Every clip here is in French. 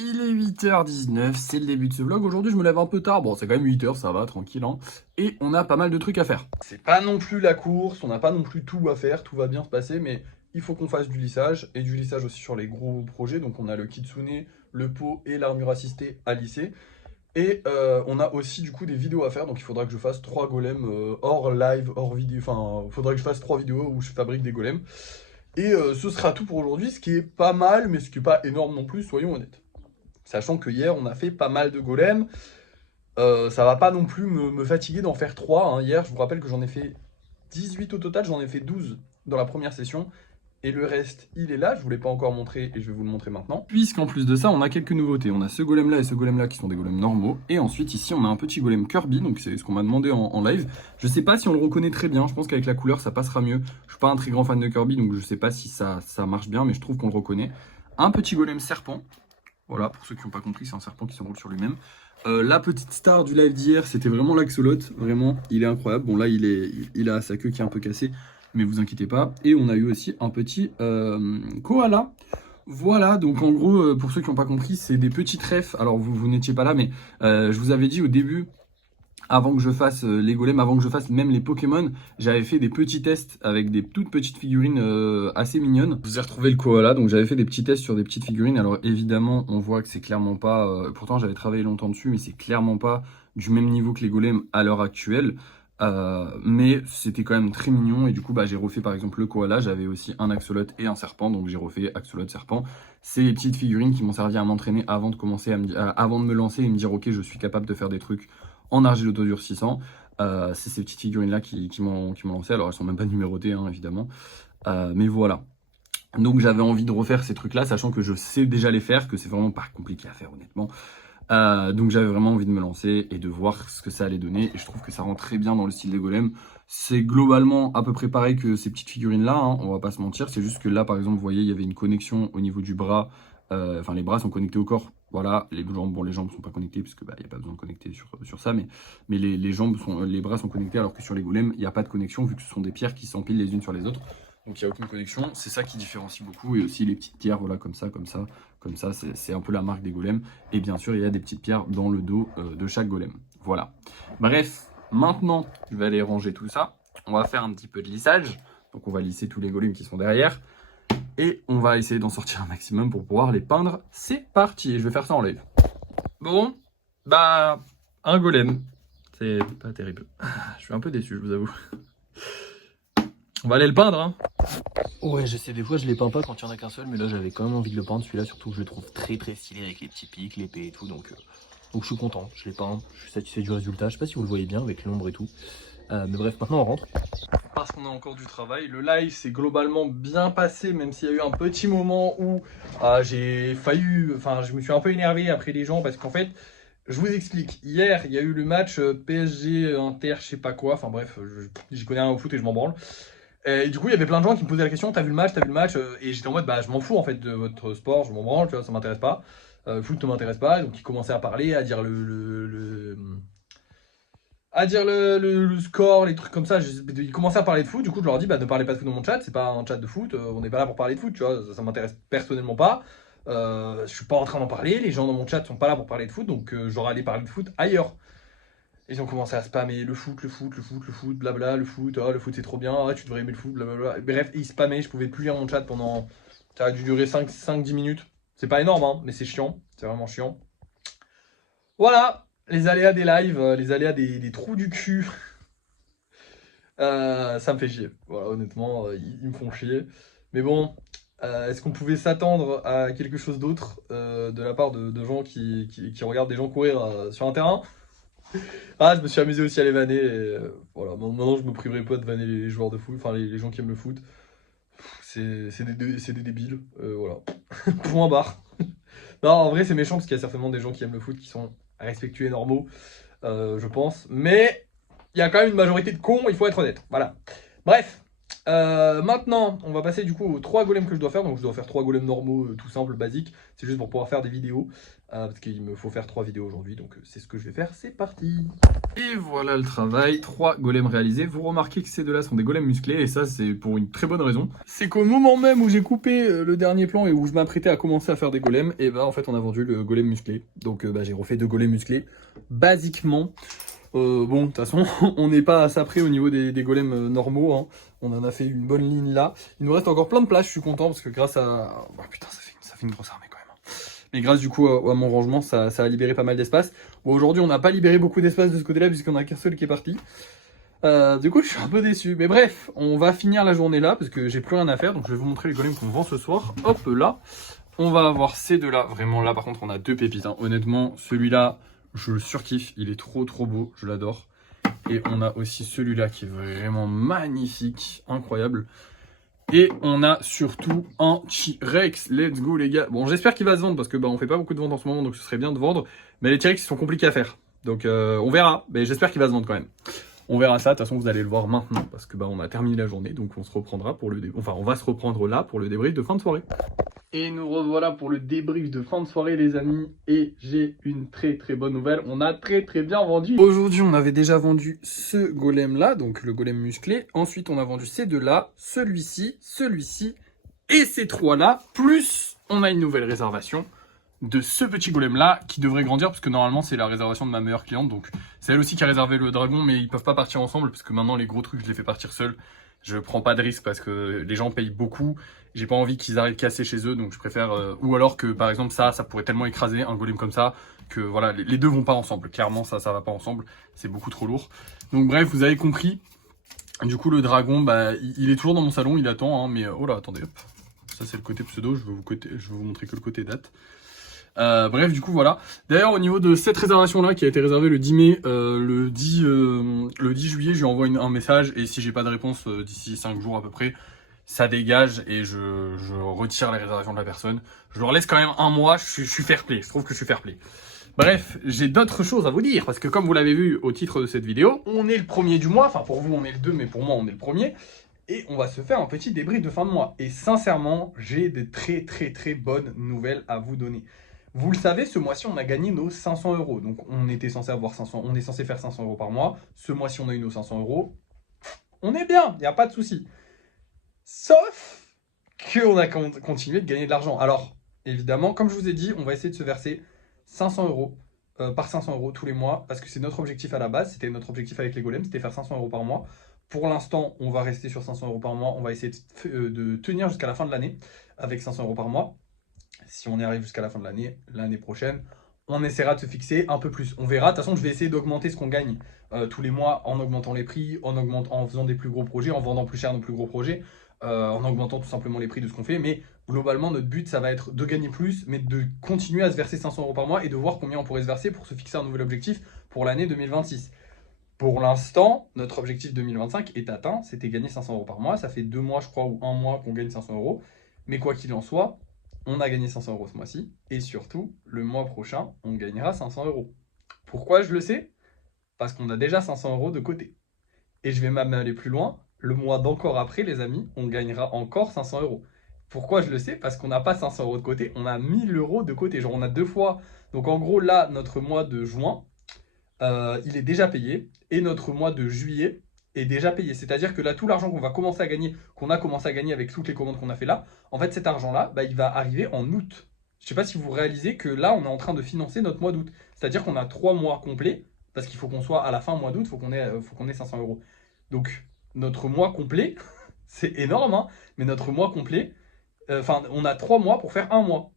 Il est 8h19, c'est le début de ce vlog. Aujourd'hui, je me lève un peu tard. Bon, c'est quand même 8h, ça va, tranquille. Hein. Et on a pas mal de trucs à faire. C'est pas non plus la course, on n'a pas non plus tout à faire, tout va bien se passer, mais il faut qu'on fasse du lissage. Et du lissage aussi sur les gros projets. Donc, on a le kitsune, le pot et l'armure assistée à lisser. Et on a aussi du coup des vidéos à faire. Donc, il faudra que je fasse 3 golems hors live, hors vidéo. Enfin, il faudra que je fasse 3 vidéos où je fabrique des golems. Et ce sera tout pour aujourd'hui, ce qui est pas mal, mais ce qui est pas énorme non plus, soyons honnêtes. Sachant que hier, on a fait pas mal de golems. Ça va pas non plus me fatiguer d'en faire 3. Hein. Hier, je vous rappelle que j'en ai fait 18 au total. J'en ai fait 12 dans la première session. Et le reste, il est là. Je ne vous l'ai pas encore montré et je vais vous le montrer maintenant. Puisqu'en plus de ça, on a quelques nouveautés. On a ce golem-là et ce golem-là qui sont des golems normaux. Et ensuite, ici, on a un petit golem Kirby. Donc, c'est ce qu'on m'a demandé en live. Je sais pas si on le reconnaît très bien. Je pense qu'avec la couleur, ça passera mieux. Je suis pas un très grand fan de Kirby. Donc, je sais pas si ça marche bien. Mais je trouve qu'on le reconnaît. Un petit golem serpent. Voilà, pour ceux qui n'ont pas compris, c'est un serpent qui s'enroule sur lui-même. La petite star du live d'hier, c'était vraiment l'axolote. Vraiment, il est incroyable. Bon, là, il a sa queue qui est un peu cassée, mais vous inquiétez pas. Et on a eu aussi un petit koala. Voilà, donc en gros, pour ceux qui n'ont pas compris, c'est des petits trèfles. Alors, vous n'étiez pas là, mais je vous avais dit au début, avant que je fasse les golems, avant que je fasse même les Pokémon, j'avais fait des petits tests avec des toutes petites figurines assez mignonnes. Je vous ai retrouvé le koala, donc j'avais fait des petits tests sur des petites figurines. Alors évidemment, on voit que c'est clairement pas... pourtant, j'avais travaillé longtemps dessus, mais c'est clairement pas du même niveau que les golems à l'heure actuelle. Mais c'était quand même très mignon. Et du coup, j'ai refait par exemple le koala. J'avais aussi un axolote et un serpent, donc j'ai refait axolote, serpent. C'est les petites figurines qui m'ont servi à m'entraîner avant de commencer avant de me lancer et me dire ok, je suis capable de faire des trucs en argile autodurcissant. C'est ces petites figurines-là qui m'ont lancé. Alors, elles sont même pas numérotées, hein, évidemment. Mais voilà. Donc, j'avais envie de refaire ces trucs-là, sachant que je sais déjà les faire, que c'est vraiment pas compliqué à faire, honnêtement. Donc, j'avais vraiment envie de me lancer et de voir ce que ça allait donner. Et je trouve que ça rend très bien dans le style des golems. C'est globalement à peu près pareil que ces petites figurines-là, hein, on va pas se mentir. C'est juste que là, par exemple, vous voyez, il y avait une connexion au niveau du bras. Enfin, les bras sont connectés au corps. Voilà, les jambes sont pas connectées parce que il n'y a pas besoin de connecter sur ça, mais les bras sont connectés alors que sur les golems, il n'y a pas de connexion vu que ce sont des pierres qui s'empilent les unes sur les autres. Donc il n'y a aucune connexion. C'est ça qui différencie beaucoup. Et aussi les petites pierres, voilà, comme ça, c'est un peu la marque des golems. Et bien sûr, il y a des petites pierres dans le dos de chaque golem. Voilà. Bref, maintenant, je vais aller ranger tout ça. On va faire un petit peu de lissage. Donc on va lisser tous les golems qui sont derrière. Et on va essayer d'en sortir un maximum pour pouvoir les peindre. C'est parti, et je vais faire ça en live. Bon, un golem. C'est pas terrible. Je suis un peu déçu, je vous avoue. On va aller le peindre, hein. Ouais, je sais, des fois je les peins pas quand il y en a qu'un seul, mais là j'avais quand même envie de le peindre. Celui-là, surtout, je le trouve très très stylé avec les petits pics, l'épée et tout. Donc je suis content, je l'ai peint, je suis satisfait du résultat. Je sais pas si vous le voyez bien avec l'ombre et tout. Mais bref, maintenant on rentre. Parce qu'on a encore du travail. Le live s'est globalement bien passé, même s'il y a eu un petit moment où j'ai failli. Enfin, je me suis un peu énervé après les gens parce qu'en fait, je vous explique. Hier, il y a eu le match PSG Inter, je sais pas quoi. Enfin bref, j'y connais rien au foot et je m'en branle. Et du coup, il y avait plein de gens qui me posaient la question, t'as vu le match, et j'étais en mode, je m'en fous en fait de votre sport, je m'en branle, tu vois, ça m'intéresse pas. Le foot ne m'intéresse pas, donc ils commençaient à parler, à dire le score, les trucs comme ça. Ils commençaient à parler de foot, du coup je leur dis ne parlez pas de foot dans mon chat, c'est pas un chat de foot, on n'est pas là pour parler de foot, tu vois, ça m'intéresse personnellement pas. Je suis pas en train d'en parler, les gens dans mon chat sont pas là pour parler de foot, donc j'aurais allé parler de foot ailleurs. Ils ont commencé à spammer le foot, blabla, le foot c'est trop bien, tu devrais aimer le foot, blablabla. Bref, ils spammaient, je pouvais plus lire mon chat pendant. Ça a dû durer 5-10 minutes. C'est pas énorme, hein, mais c'est chiant, c'est vraiment chiant. Voilà, les aléas des lives, les aléas des trous du cul. Ça me fait chier. Voilà, honnêtement, ils me font chier. Mais bon, est-ce qu'on pouvait s'attendre à quelque chose d'autre de la part de gens qui regardent des gens courir sur un terrain? Je me suis amusé aussi à les vanner. Et, voilà, maintenant je me priverai pas de vanner les joueurs de foot, enfin les gens qui aiment le foot. C'est des débiles. Voilà. Point barre. Non, en vrai, c'est méchant parce qu'il y a certainement des gens qui aiment le foot qui sont respectueux et normaux, je pense. Mais il y a quand même une majorité de cons, il faut être honnête. Voilà. Bref, Maintenant, on va passer du coup aux 3 golems que je dois faire. Donc je dois faire 3 golems normaux, tout simples, basiques. C'est juste pour pouvoir faire des vidéos. Parce qu'il me faut faire 3 vidéos aujourd'hui. Donc c'est ce que je vais faire. C'est parti. Et voilà le travail. 3 golems réalisés. Vous remarquez que ces deux-là sont des golems musclés. Et ça, c'est pour une très bonne raison. C'est qu'au moment même où j'ai coupé le dernier plan et où je m'apprêtais à commencer à faire des golems, et bah en fait on a vendu le golem musclé. Donc j'ai refait 2 golems musclés. Basiquement. Bon, de toute façon, on n'est pas à ça près au niveau des golems normaux. Hein. On en a fait une bonne ligne là. Il nous reste encore plein de place, je suis content parce que grâce à... Oh, putain, ça fait une grosse armée quand même. Hein. Mais grâce du coup à mon rangement, ça a libéré pas mal d'espace. Bon, aujourd'hui, on n'a pas libéré beaucoup d'espace de ce côté-là puisqu'on a qu'un seul qui est parti. Du coup, je suis un peu déçu. Mais bref, on va finir la journée là parce que j'ai plus rien à faire. Donc, je vais vous montrer les golems qu'on vend ce soir. Hop là. On va avoir ces deux-là. Vraiment, là, par contre, on a 2 pépites. Hein. Honnêtement, celui-là, je le surkiffe. Il est trop beau. Je l'adore. Et on a aussi celui-là qui est vraiment magnifique. Incroyable. Et on a surtout un T-Rex. Let's go, les gars. Bon, j'espère qu'il va se vendre parce que bah, on fait pas beaucoup de ventes en ce moment. Donc, ce serait bien de vendre. Mais les T-Rex, ils sont compliqués à faire. Donc, on verra. Mais j'espère qu'il va se vendre quand même. On verra ça, de toute façon vous allez le voir maintenant parce que bah on a terminé la journée, donc on se reprendra pour le enfin on va se reprendre là pour le débrief de fin de soirée. Et nous revoilà pour le débrief de fin de soirée les amis, et j'ai une très bonne nouvelle, on a très bien vendu. Aujourd'hui on avait déjà vendu ce golem là, donc le golem musclé, ensuite on a vendu ces deux là, celui-ci et ces 3 là, plus on a une nouvelle réservation de ce petit golem là qui devrait grandir parce que normalement c'est la réservation de ma meilleure cliente, donc c'est elle aussi qui a réservé le dragon, mais ils peuvent pas partir ensemble parce que maintenant les gros trucs je les fais partir seul. Je prends pas de risque parce que les gens payent beaucoup, j'ai pas envie qu'ils arrivent cassés chez eux, donc je préfère ou alors que par exemple ça pourrait tellement écraser un golem comme ça que voilà, les deux vont pas ensemble, clairement ça va pas ensemble, c'est beaucoup trop lourd. Donc bref, vous avez compris. Du coup le dragon bah il est toujours dans mon salon, il attend hein, mais oh là attendez hop. Ça c'est le côté pseudo, je vais vous montrer que le côté date. Bref, du coup, voilà. D'ailleurs, au niveau de cette réservation-là, qui a été réservée le 10 mai, le 10 juillet, je lui envoie un message, et si j'ai pas de réponse d'ici 5 jours à peu près, ça dégage, et je retire la réservation de la personne. Je leur laisse quand même un mois, je suis fair play, je trouve que je suis fair play. Bref, j'ai d'autres choses à vous dire, parce que comme vous l'avez vu au titre de cette vidéo, on est le premier du mois, enfin pour vous on est le 2, mais pour moi on est le premier, et on va se faire un petit débrief de fin de mois. Et sincèrement, j'ai des très bonnes nouvelles à vous donner. Vous le savez, ce mois-ci, on a gagné nos 500 €. Donc, on était censé avoir 500, on est censé faire 500 € par mois. Ce mois-ci, on a eu nos 500 €. On est bien, il n'y a pas de souci. Sauf qu'on a continué de gagner de l'argent. Alors, évidemment, comme je vous ai dit, on va essayer de se verser 500 par 500 € tous les mois, parce que c'est notre objectif à la base. C'était notre objectif avec les golems, c'était faire 500 € par mois. Pour l'instant, on va rester sur 500 € par mois. On va essayer de tenir jusqu'à la fin de l'année avec 500 € par mois. Si on y arrive jusqu'à la fin de l'année prochaine, on essaiera de se fixer un peu plus. On verra. De toute façon, je vais essayer d'augmenter ce qu'on gagne tous les mois en augmentant les prix, en faisant des plus gros projets, en vendant plus cher nos plus gros projets, en augmentant tout simplement les prix de ce qu'on fait. Mais globalement, notre but, ça va être de gagner plus, mais de continuer à se verser 500 € par mois et de voir combien on pourrait se verser pour se fixer un nouvel objectif pour l'année 2026. Pour l'instant, notre objectif 2025 est atteint, c'était gagner 500 € par mois. Ça fait 2 mois, je crois, ou 1 mois qu'on gagne 500 €. Mais quoi qu'il en soit, on a gagné 500 € ce mois-ci. Et surtout, le mois prochain, on gagnera 500 €. Pourquoi je le sais? Parce qu'on a déjà 500 € de côté. Et je vais même aller plus loin. Le mois d'encore après, les amis, on gagnera encore 500 €. Pourquoi je le sais? Parce qu'on n'a pas 500 € de côté, on a 1000 € de côté. Genre, on a 2 fois. Donc, en gros, là, notre mois de juin, il est déjà payé. Et notre mois de juillet est déjà payé. C'est-à-dire que là, tout l'argent qu'on va commencer à gagner, qu'on a commencé à gagner avec toutes les commandes qu'on a fait là, en fait, cet argent-là, bah, il va arriver en août. Je ne sais pas si vous réalisez que là, on est en train de financer notre mois d'août. C'est-à-dire qu'on a 3 mois complets, parce qu'il faut qu'on soit à la fin mois d'août, il faut qu'on ait 500 €. Donc, notre mois complet, c'est énorme, hein, mais notre mois complet, on a 3 mois pour faire un mois.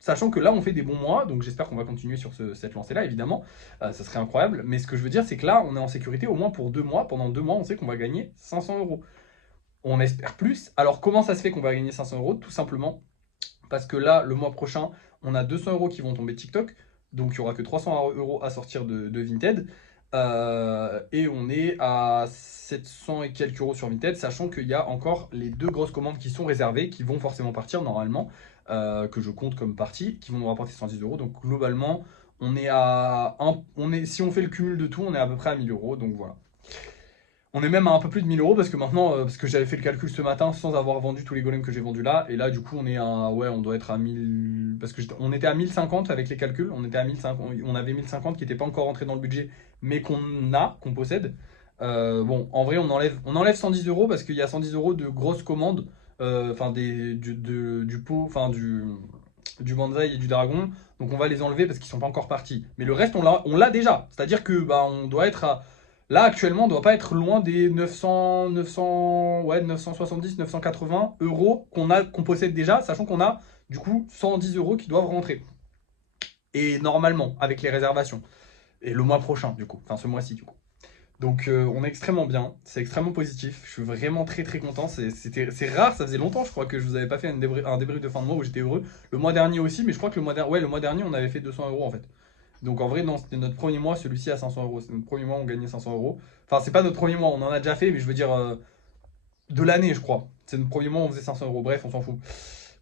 Sachant que là, on fait des bons mois, donc j'espère qu'on va continuer sur cette lancée-là, évidemment. Ça serait incroyable. Mais ce que je veux dire, c'est que là, on est en sécurité au moins pour 2 mois. Pendant 2 mois, on sait qu'on va gagner 500 €. On espère plus. Alors, comment ça se fait qu'on va gagner 500 €? Tout simplement parce que là, le mois prochain, on a 200 € qui vont tomber de TikTok. Donc, il n'y aura que 300 € à sortir de Vinted. Et on est à 700 et quelques euros sur Vinted, sachant qu'il y a encore les 2 grosses commandes qui sont réservées, qui vont forcément partir normalement, que je compte comme partie, qui vont nous rapporter 110 €. Donc globalement, si on fait le cumul de tout, on est à peu près à 1000 €. Donc voilà. On est même à un peu plus de 1000 euros parce que maintenant, parce que j'avais fait le calcul ce matin sans avoir vendu tous les golems que j'ai vendus là. Et là, du coup, on est à, ouais, on doit être à 1000, parce que on était à 1050 avec les calculs. On était à 1050, on avait 1050 qui n'était pas encore rentré dans le budget, mais qu'on possède. Bon, en vrai, on enlève 110 euros parce qu'il y a 110 euros de grosses commandes, enfin du pot, enfin du bonsaï et du dragon. Donc on va les enlever parce qu'ils sont pas encore partis. Mais le reste, on l'a déjà. C'est-à-dire que bah, on doit être à là, actuellement, on ne doit pas être loin des 900, ouais, 970, 980 euros qu'on possède déjà, sachant qu'on a du coup 110 euros qui doivent rentrer. Et normalement, avec les réservations. Et le mois prochain, du coup. Enfin, ce mois-ci, du coup. Donc, on est extrêmement bien. C'est extrêmement positif. Je suis vraiment très très content. C'est rare, ça faisait longtemps, je crois, que je vous avais pas fait un débrief de fin de mois où j'étais heureux. Le mois dernier aussi, mais je crois que le mois dernier, on avait fait 200 euros en fait. Donc en vrai, non, c'était notre premier mois, celui-ci à 500 euros. C'est notre premier mois, on gagnait 500 euros. Enfin, c'est pas notre premier mois, on en a déjà fait, mais je veux dire de l'année, je crois. C'est notre premier mois, on faisait 500 euros. Bref, on s'en fout.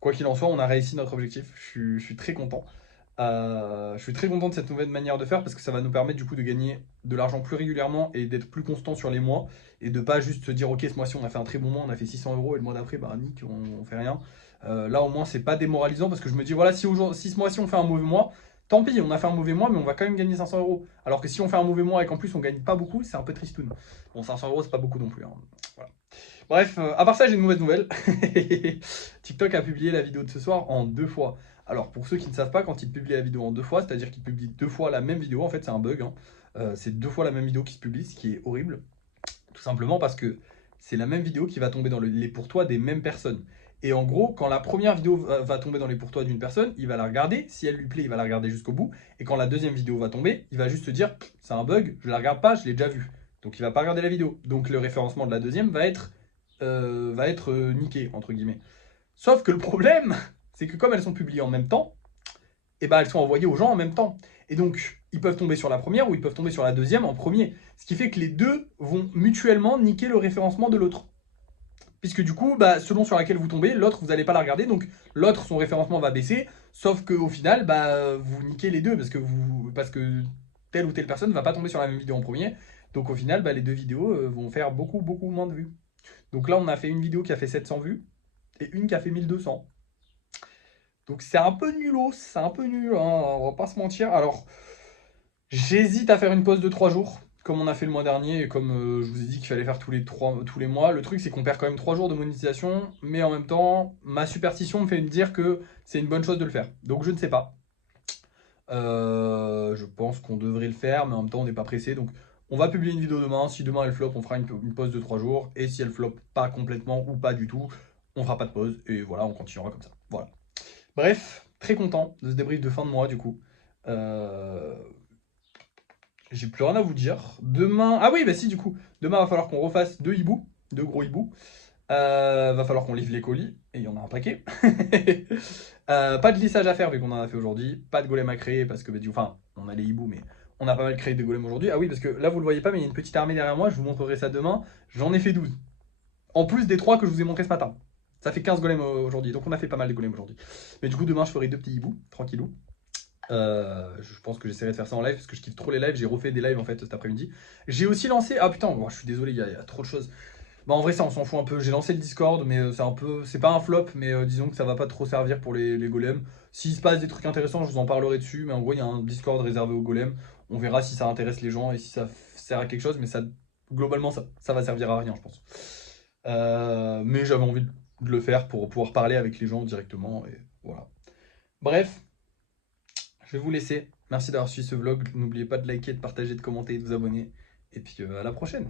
Quoi qu'il en soit, on a réussi notre objectif. Je suis très content. Je suis très content de cette nouvelle manière de faire parce que ça va nous permettre du coup de gagner de l'argent plus régulièrement et d'être plus constant sur les mois et de pas juste se dire ok ce mois-ci on a fait un très bon mois, on a fait 600 euros et le mois d'après bah nique on fait rien. Là au moins c'est pas démoralisant parce que je me dis voilà si ce mois-ci on fait un mauvais mois, tant pis on a fait un mauvais mois mais on va quand même gagner 500 euros. Alors que si on fait un mauvais mois et qu'en plus on gagne pas beaucoup c'est un peu tristoun. Bon 500 euros c'est pas beaucoup non plus. Hein. Voilà. Bref, à part ça, j'ai une mauvaise nouvelle. TikTok a publié la vidéo de ce soir en 2 fois. Alors, pour ceux qui ne savent pas, quand il publie la vidéo en 2 fois, c'est-à-dire qu'il publie 2 fois la même vidéo, en fait, c'est un bug. Hein. C'est 2 fois la même vidéo qui se publie, ce qui est horrible. Tout simplement parce que c'est la même vidéo qui va tomber dans les pour toi des mêmes personnes. Et en gros, quand la première vidéo va tomber dans les pour toi d'une personne, il va la regarder. Si elle lui plaît, il va la regarder jusqu'au bout. Et quand la deuxième vidéo va tomber, il va juste se dire c'est un bug, je la regarde pas, je l'ai déjà vue. Donc il va pas regarder la vidéo. Donc le référencement de la deuxième va être niqué, entre guillemets. Sauf que le problème, c'est que comme elles sont publiées en même temps, et ben elles sont envoyées aux gens en même temps. Et donc, ils peuvent tomber sur la première ou ils peuvent tomber sur la deuxième en premier. Ce qui fait que les deux vont mutuellement niquer le référencement de l'autre. Puisque du coup, bah, selon sur laquelle vous tombez, l'autre, vous n'allez pas la regarder. Donc, l'autre, son référencement va baisser. Sauf qu'au final, bah, vous niquez les deux. Parce que telle ou telle personne ne va pas tomber sur la même vidéo en premier. Donc, au final, bah, les deux vidéos vont faire beaucoup, beaucoup moins de vues. Donc là, on a fait une vidéo qui a fait 700 vues et une qui a fait 1200. Donc c'est un peu nulos, c'est un peu nul, hein, on va pas se mentir. Alors, j'hésite à faire une pause de 3 jours, comme on a fait le mois dernier, et comme je vous ai dit qu'il fallait faire tous les mois. Le truc, c'est qu'on perd quand même 3 jours de monétisation, mais en même temps, ma superstition me fait me dire que c'est une bonne chose de le faire. Donc je ne sais pas. Je pense qu'on devrait le faire, mais en même temps, on n'est pas pressé. Donc on va publier une vidéo demain. Si demain elle flop, on fera une pause de 3 jours. Et si elle flop pas complètement ou pas du tout, on fera pas de pause. Et voilà, on continuera comme ça. Voilà. Bref, très content de ce débrief de fin de mois du coup. Euh, J'ai plus rien à vous dire. Demain. Ah oui, bah si, du coup. Demain, va falloir qu'on refasse 2 hiboux, 2 gros hiboux. Va falloir qu'on livre les colis. Et il y en a un paquet. Pas de lissage à faire vu qu'on en a fait aujourd'hui. Pas de golem à créer parce que, bah, enfin, on a les hiboux, mais on a pas mal créé de golems aujourd'hui. Ah oui, parce que là, vous le voyez pas, mais il y a une petite armée derrière moi. Je vous montrerai ça demain. J'en ai fait 12. En plus des 3 que je vous ai montré ce matin. Ça fait 15 golems aujourd'hui. Donc on a fait pas mal de golems aujourd'hui. Mais du coup, demain, je ferai 2 petits hiboux, tranquillou. Je pense que j'essaierai de faire ça en live parce que je kiffe trop les lives. J'ai refait des lives en fait cet après-midi. J'ai aussi lancé. Ah putain, bon, je suis désolé, il y a trop de choses. Bah en vrai, ça on s'en fout un peu. J'ai lancé le Discord, mais c'est un peu. C'est pas un flop, mais disons que ça va pas trop servir pour les golems. S'il se passe des trucs intéressants, je vous en parlerai dessus. Mais en gros, il y a un Discord réservé aux golems. On verra si ça intéresse les gens et si ça sert à quelque chose. Mais ça, globalement, ça va servir à rien, je pense. Mais j'avais envie de le faire pour pouvoir parler avec les gens directement. Et voilà. Bref. Je vais vous laisser. Merci d'avoir suivi ce vlog. N'oubliez pas de liker, de partager, de commenter et de vous abonner. Et puis à la prochaine.